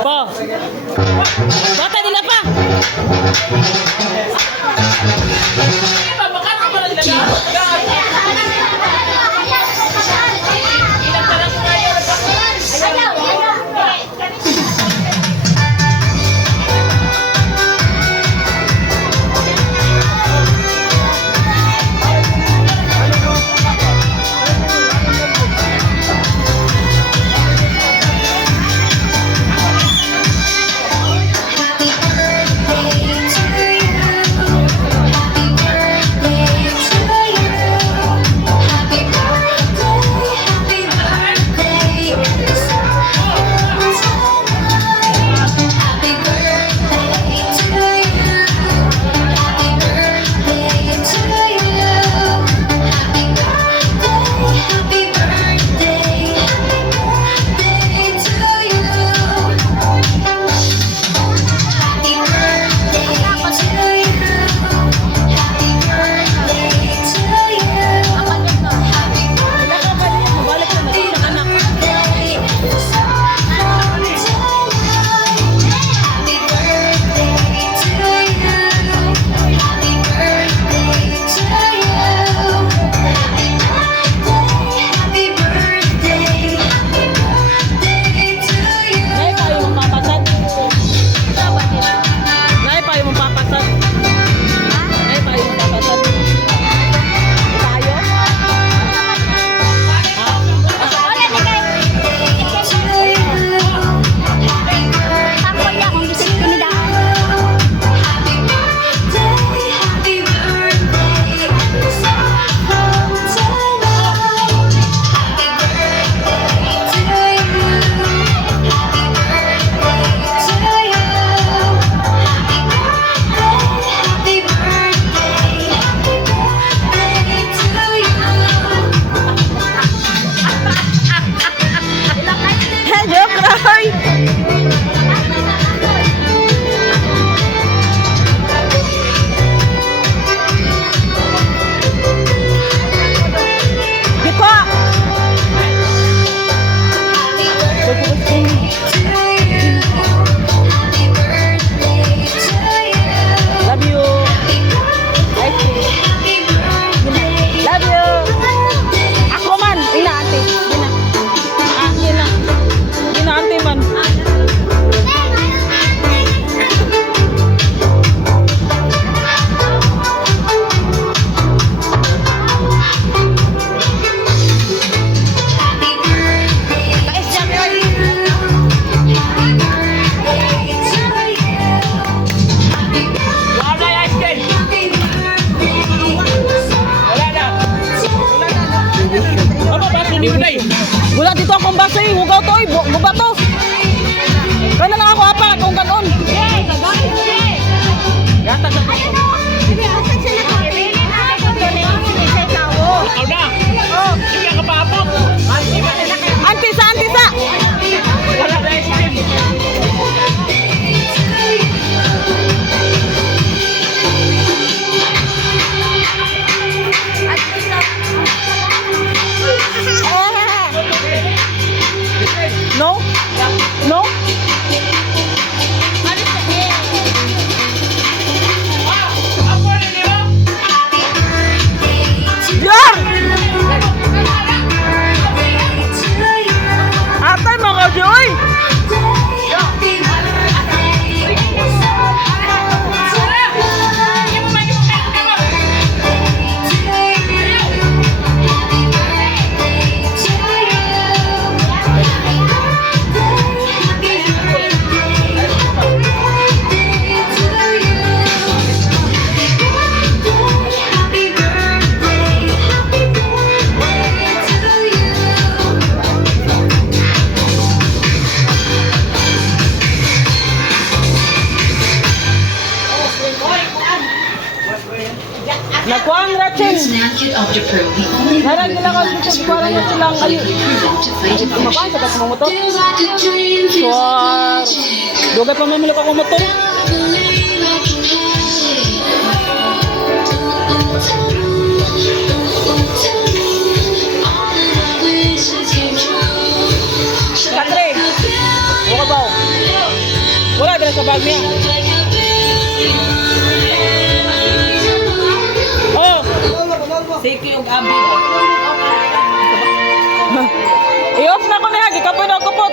Po. Bata nila pa. Wala dito akong basa eh. Hugaw to eh. Buba to. Kaya na lang ako apa. Kung ganon. Gata sa to. Ikaw na. Hindi ka kapapot. Antisa, antisa. Wala na ice cream. No? No? Yan! Atay mga Joy! Nakuha ang ratin. Narang nila ka dito parang na silang ayun. Mapasa ka sa motor. Swar. Dugay pa mamili ka kong motor. Katre. Buka ba? Wala din sa bag niya. Oh! Siki yung abi. I-off na ko niya, gikapoy na kupot.